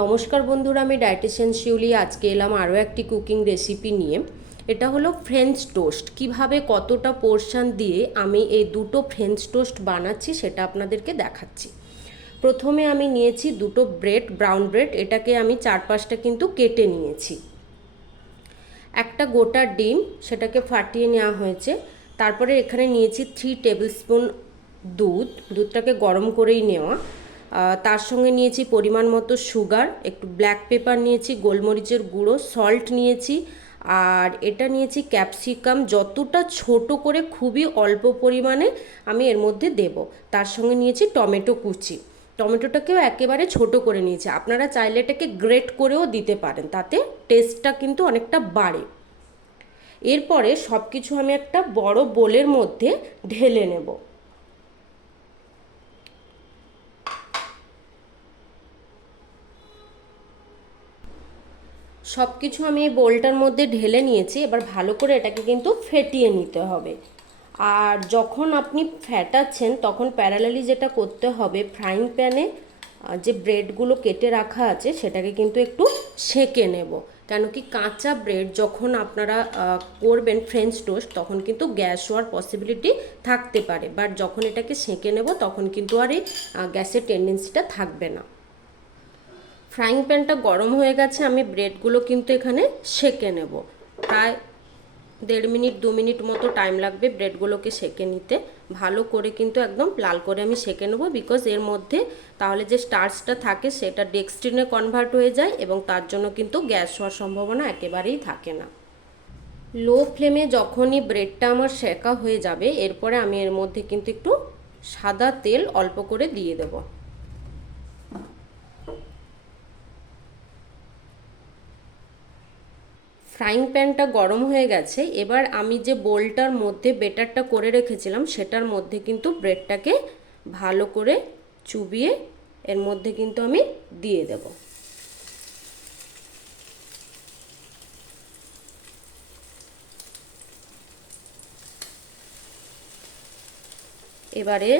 নমস্কার বন্ধুরা, আমি ডায়েটিশিয়ান শিউলি। আজকে এলাম আরও একটি কুকিং রেসিপি নিয়ে। এটা হলো ফ্রেঞ্চ টোস্ট। কিভাবে কতটা পোর্শন দিয়ে আমি এই দুটো ফ্রেঞ্চ টোস্ট বানাচ্ছি সেটা আপনাদেরকে দেখাচ্ছি। প্রথমে আমি নিয়েছি দুটো ব্রেড, ব্রাউন ব্রেড। এটাকে আমি 4-5টা কিন্তু কেটে নিয়েছি। একটা গোটা ডিম, সেটাকে ফাটিয়ে নেওয়া হয়েছে। তারপরে এখানে নিয়েছি 3 টেবিল স্পুন দুধটাকে গরম করেই নেওয়া। তার সঙ্গে নিয়েছি পরিমাণ মতো সুগার, একটু ব্ল্যাক পেপার নিয়েছি, গোলমরিচের গুঁড়ো, সল্ট নিয়েছি, আর এটা নিয়েছি ক্যাপসিকাম, যতটা ছোট করে খুবই অল্প পরিমাণে আমি এর মধ্যে দেব। তার সঙ্গে নিয়েছি টমেটো কুচি। টমেটোটাকেও একেবারে ছোট করে নিয়েছি। আপনারা চাইলে এটাকে গ্রেট করেও দিতে পারেন, তাতে টেস্টটা কিন্তু অনেকটা বাড়ে। এরপরে সব কিছু আমি একটা বড় বোলের মধ্যে ঢেলে নেব। সব কিছু আমি এই বোলটার মধ্যে ঢেলে নিয়েছি। এবার ভালো করে এটাকে কিন্তু ফেটিয়ে নিতে হবে। আর যখন আপনি ফেটাচ্ছেন তখন প্যারালালি যেটা করতে হবে, ফ্রাইং প্যানে যে ব্রেডগুলো কেটে রাখা আছে সেটাকে কিন্তু একটু সেঁকে নেব। কেন কি কাঁচা ব্রেড যখন আপনারা করবেন ফ্রেঞ্চ টোস্ট, তখন কিন্তু গ্যাস হওয়ার পসিবিলিটি থাকতে পারে, বাট যখন এটাকে সেঁকে নেব তখন কিন্তু আর এই গ্যাসের টেন্ডেন্সিটা থাকবে না। ফ্রাইং প্যানটা গরম হয়ে গেছে, আমি ব্রেডগুলো কিন্তু এখানে সেঁকে নেব। প্রায় 1.5 মিনিট 2 মিনিট মতো টাইম লাগবে ব্রেডগুলোকে সেঁকে নিতে। ভালো করে কিন্তু একদম লাল করে আমি সেঁকে নেব, বিকজ এর মধ্যে তাহলে যে স্টার্চটা থাকে সেটা ডেক্সট্রিনে কনভার্ট হয়ে যায় এবং তার জন্য কিন্তু গ্যাস হওয়ার সম্ভাবনা একেবারেই থাকে না। লো ফ্লেমে যখনই ব্রেডটা আমার সেঁকা হয়ে যাবে, এরপরে আমি এর মধ্যে কিন্তু একটু সাদা তেল অল্প করে দিয়ে দেবো। ফ্রাইং প্যানটা গরম হয়ে গেছে। এবার আমি যে বোলটার মধ্যে বেটারটা করে রেখেছিলাম সেটার মধ্যে কিন্তু ব্রেডটাকে ভালো করে চুবিয়ে এর মধ্যে কিন্তু আমি দিয়ে দেব। এবারে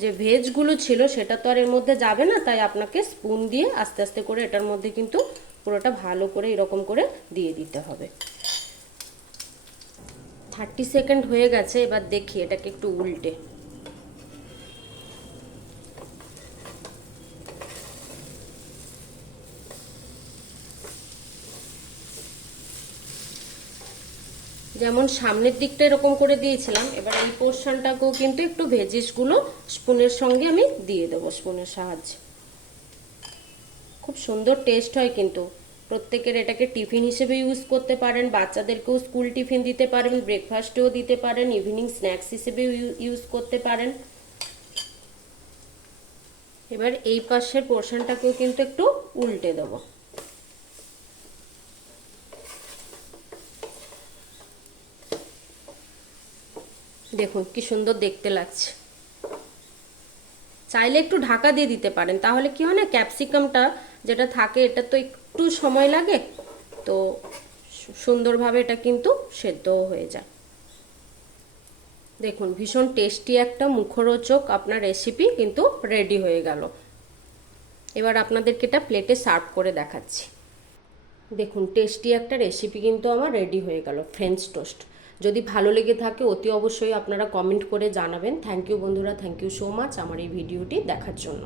যে ভেজগুলো ছিল সেটা তো আর এর মধ্যে যাবে না, তাই আপনাকে স্পুন দিয়ে আস্তে আস্তে করে এটার মধ্যে কিন্তু পুরোটা ভালো করে এরকম করে দিয়ে দিতে হবে। 30 সেকেন্ড হয়ে গেছে। এবার দেখি এটাকে একটু উল্টে। যেমন সামনের দিকটা এরকম করে দিয়েছিলাম, এবার এই পোর্শনটাকেও কিন্তু একটু ভেজিসগুলো স্পুনের সঙ্গে আমি দিয়ে দেবো, স্পুনের সাহায্যে। খুব সুন্দর টেস্ট হয় কিন্তু। প্রত্যেকের এটাকে টিফিন হিসেবে ইউজ করতে পারেন, বাচ্চাদেরকেও স্কুল টিফিন দিতে পারেন, ব্রেকফাস্টেও দিতে পারেন, ইভিনিং স্ন্যাক্স হিসেবে ইউজ করতে পারেন। এবার এই পাশের পোর্শনটাকেও কিন্তু একটু উল্টে দেবো। দেখুন কি সুন্দর দেখতে লাগছে। চাইলে একটু ঢাকা দিয়ে দিতে পারেন, তাহলে কি হয় না, ক্যাপসিকামটা যেটা থাকে এটা তো একটু সময় লাগে, তো সুন্দরভাবে এটা কিন্তু সেদ্ধও হয়ে যায়। দেখুন ভীষণ টেস্টি একটা মুখরোচক আপনার রেসিপি কিন্তু রেডি হয়ে গেল। এবার আপনাদেরকে এটা প্লেটে সার্ভ করে দেখাচ্ছি। দেখুন টেস্টি একটা রেসিপি কিন্তু আমার রেডি হয়ে গেল, ফ্রেঞ্চ টোস্ট। যদি ভালো লেগে থাকে অতি অবশ্যই আপনারা কমেন্ট করে জানাবেন। থ্যাংক ইউ বন্ধুরা, থ্যাংক ইউ সো মাচ আমার এই ভিডিওটি দেখার জন্য।